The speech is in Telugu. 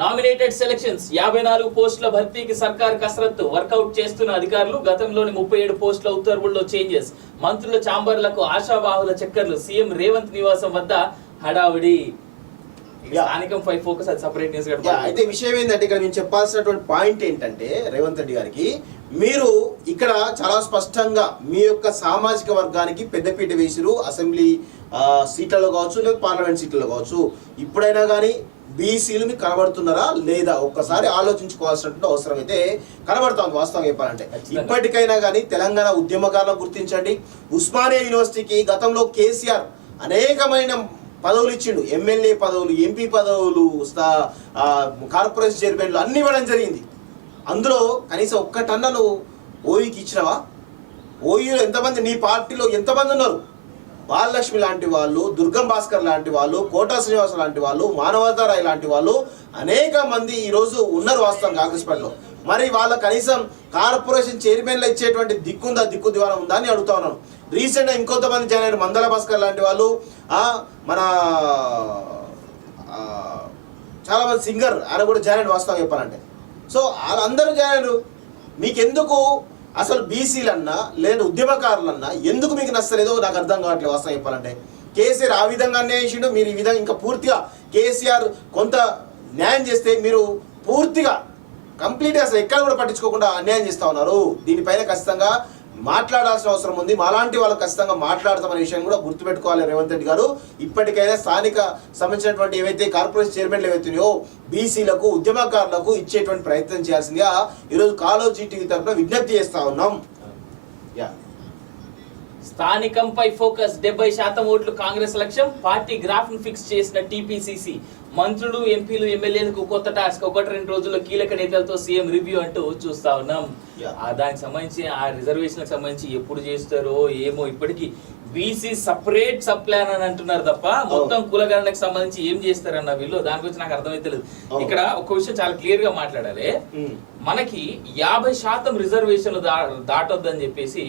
నామినేటెడ్ సెలక్షన్స్ 54 పోస్టుల భర్తీకి సర్కార్ కసరత్తు వర్కౌట్ చేస్తున్న అధికారులు గతంలోని 37 పోస్టుల ఉత్తర్వుల్లో చేంజెస్ మంత్రుల ఛాంబర్లకు ఆశావాహుల చక్కర్లు సీఎం రేవంత్ నివాసం వద్ద హడావిడి స్థానికం పై ఫోకస్ అది సెపరేట్ న్యూస్ అయితే విషయం ఏంటంటే ఇక్కడ నేను చెప్పాల్సినటువంటి పాయింట్ ఏంటంటే రేవంత్ రెడ్డి గారికి మీరు ఇక్కడ చాలా స్పష్టంగా మీ యొక్క సామాజిక వర్గానికి పెద్దపీట వేసిరు అసెంబ్లీ సీట్లలో కావచ్చు లేదా పార్లమెంట్ సీట్లలో కావచ్చు ఇప్పుడైనా కానీ బీసీలు మీకు కనబడుతున్నారా లేదా ఒక్కసారి ఆలోచించుకోవాల్సినటువంటి అవసరం అయితే కనబడుతుంది వాస్తవం చెప్పాలంటే ఇప్పటికైనా కానీ తెలంగాణ ఉద్యమకారులను గుర్తించండి ఉస్మానియా యూనివర్సిటీకి గతంలో కేసీఆర్ అనేకమైన పదవులు ఇచ్చిండు ఎమ్మెల్యే పదవులు ఎంపీ పదవులు కార్పొరేషన్ చైర్మన్లు అన్ని ఇవ్వడం జరిగింది అందులో కనీసం ఒక్క టన్ను నువ్వు ఓయూకి ఇచ్చినవా ఓయూలో ఎంతమంది నీ పార్టీలో ఎంతమంది ఉన్నారు బాలలక్ష్మి లాంటి వాళ్ళు దుర్గం భాస్కర్ లాంటి వాళ్ళు కోటా శ్రీనివాస లాంటి వాళ్ళు మానవతారాయ్ లాంటి వాళ్ళు అనేక మంది ఈరోజు ఉన్నారు వాస్తవం కాంగ్రెస్ పార్టీలో మరి వాళ్ళ కనీసం కార్పొరేషన్ చైర్మన్లు ఇచ్చేటువంటి దిక్కుందా దిక్కు దివాణం ఉందా అని అడుగుతా ఉన్నాను రీసెంట్గా ఇంకొంతమంది జాయిన్ అయ్యారు మందల భాస్కర్ లాంటి వాళ్ళు మన చాలా మంది సింగర్ ఆయన కూడా జాయిన్ అయ్యారు వాస్తవం చెప్పాలంటే సో వాళ్ళందరూ జాయిన్ అయ్యారు మీకెందుకు అసలు బీసీలన్నా లేదా ఉద్యమకారులన్నా ఎందుకు మీకు నచ్చలేదో నాకు అర్థం కావట్లేదు వాస్తవం చెప్పాలంటే కేసీఆర్ ఆ విధంగా అన్యాయం చేసిండు మీరు ఈ విధంగా ఇంకా పూర్తిగా కేసీఆర్ కొంత న్యాయం చేస్తే మీరు పూర్తిగా కంప్లీట్గా అసలు ఎక్కడ కూడా పట్టించుకోకుండా అన్యాయం చేస్తూ ఉన్నారు దీనిపైన ఖచ్చితంగా మాట్లాడాల్సిన అవసరం ఉంది మాలాంటి వాళ్ళు ఖచ్చితంగా మాట్లాడతామనే విషయం కూడా గుర్తుపెట్టుకోవాలి రేవంత్ రెడ్డి గారు ఇప్పటికైనా స్థానిక సంబంధించినటువంటి ఏవైతే కార్పొరేషన్ చైర్మన్లు ఏవైతున్నాయో బీసీలకు ఉద్యమకారులకు ఇచ్చేటువంటి ప్రయత్నం చేయాల్సిందిగా ఈరోజు కాలోజీ టీవీ తరఫున విజ్ఞప్తి చేస్తా ఉన్నాం స్థానికంపై ఫోకస్ 70% ఓట్లు కాంగ్రెస్ లక్ష్యం పార్టీ గ్రాఫ్ ను ఫిక్స్ చేసిన టీపీసీసీ మంత్రులు ఎంపీలు ఎమ్మెల్యేలకు కొత్త టాస్క్ 1-2 రోజుల్లో కీలక నేతలతో సీఎం రివ్యూ అంటూ చూస్తా ఉన్నాం దానికి సంబంధించి ఆ రిజర్వేషన్ సంబంధించి ఎప్పుడు చేస్తారో ఏమో ఇప్పటికీ బీసీ సపరేట్ సబ్ ప్లాన్ అని అంటున్నారు తప్ప మొత్తం కులగణనకు సంబంధించి ఏం చేస్తారన్న వీళ్ళు దాని గురించి నాకు అర్థమైతే లేదు ఇక్కడ ఒక విషయం చాలా క్లియర్ గా మాట్లాడాలి మనకి 50% రిజర్వేషన్లు దాటొద్దని చెప్పేసి